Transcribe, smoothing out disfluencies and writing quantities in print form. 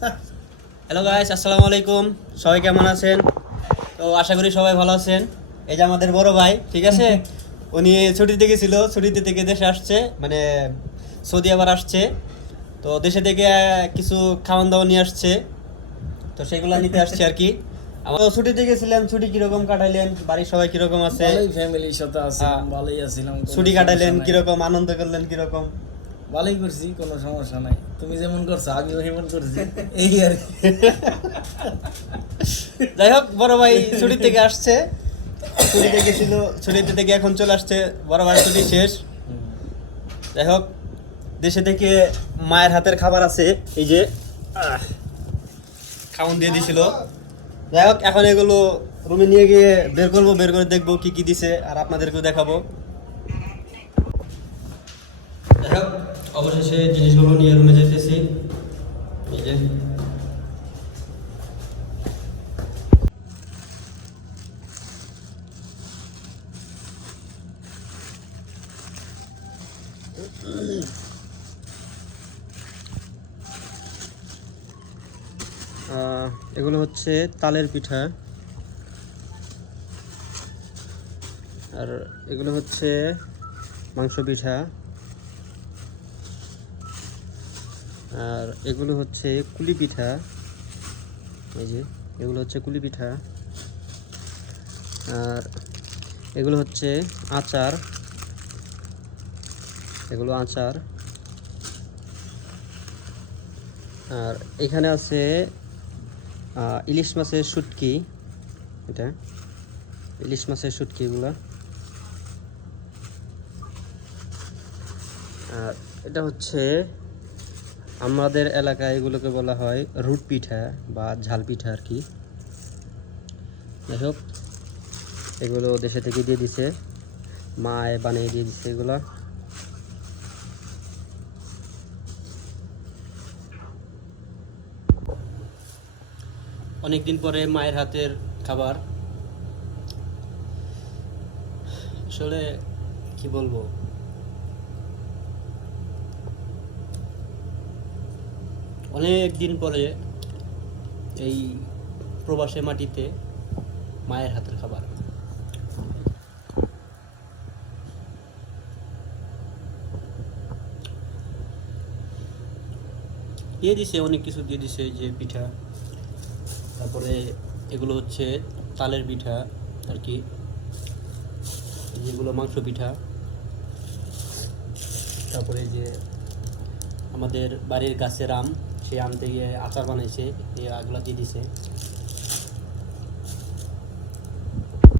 Hello guys, আসসালামু আলাইকুম। সবাই কেমন আছেন? তো আশা করি সবাই ভালো আছেন। এই যে আমাদের বড় ভাই, ঠিক আছে, উনি ছুটিতে গেছিল, ছুটিতে থেকে দেশে আসছে, মানে সৌদি আবার আসছে। তো দেশে থেকে কিছু খাওয়ান দাওয়া নিয়ে আসছে, তো সেগুলো নিতে আসছে আর কি। আমরা তো ছুটিতে গেছিলেন, ছুটি কিরকম কাটাইলেন? বাড়ির সবাই কিরকম আছে? ভালোই ফ্যামিলির সাথে আছিলাম, হ্যাঁ। ভালোই আছিলাম, কোনো ছুটি সমস্যা কাটাইলেন নাই। কিরকম, আনন্দ করলেন কিরকম? ভালোই করছি, কোনো সমস্যা নাই। তুমি যেমন করছো আমিও যেমন করছি, এই আর কি। যাই হোক, বড় ভাই ছুটি থেকে আসছে, ছুটিতে গেছিল, ছুটিতে থেকে এখন চলে আসছে, বড় ভাই ছুটি শেষ। যাই হোক, দেশে থেকে মায়ের হাতের খাবার আছে, এই যে খাওন দিয়ে দিছিল। যাই হোক, এখন এগুলো রুমে নিয়ে গিয়ে বের করবো, বের করে দেখবো কি কি দিছে, আর আপনাদেরকেও দেখাবো। যাই হোক, অবশেষে জিনিসগুলো নিয়ে রুমে যেতেছি। এই যে এগুলো হচ্ছে তালের পিঠা, আর এগুলো হচ্ছে মাংস পিঠা, আর এগুলো হচ্ছে কুলি পিঠা। এই যে এগুলো হচ্ছে কুলি পিঠা, আর এগুলো হচ্ছে আচার, এগুলো আচার। আর এখানে আছে ইলিশ মাছের শুটকি, এটা ইলিশ মাছের শুটকি এগুলো। আর এটা হচ্ছে আমাদের এলাকায় এগুলোকে বলা হয় রুট পিঠা বা ঝাল পিঠা আর কি। যাই হোক, এগুলো দেশে থেকে দিয়ে দিছে, মায়ে বানিয়ে দিয়ে দিচ্ছে এগুলো। অনেকদিন পরে মায়ের হাতের খাবার, আসলে কি বলবো, অনেক দিন পরে এই প্রবাসে মাটিতে মায়ের হাতের খাবার। দিয়ে দিছে, অনেক কিছু দিয়ে দিছে, যে পিঠা, তারপরে এগুলো হচ্ছে তালের পিঠা আর কি, যেগুলো মাংস পিঠা, তারপরে যে আমাদের বাড়ির গাছের আম, সেই আম থেকে আচার বানাইছে, এই এগুলো দিয়ে দিছে।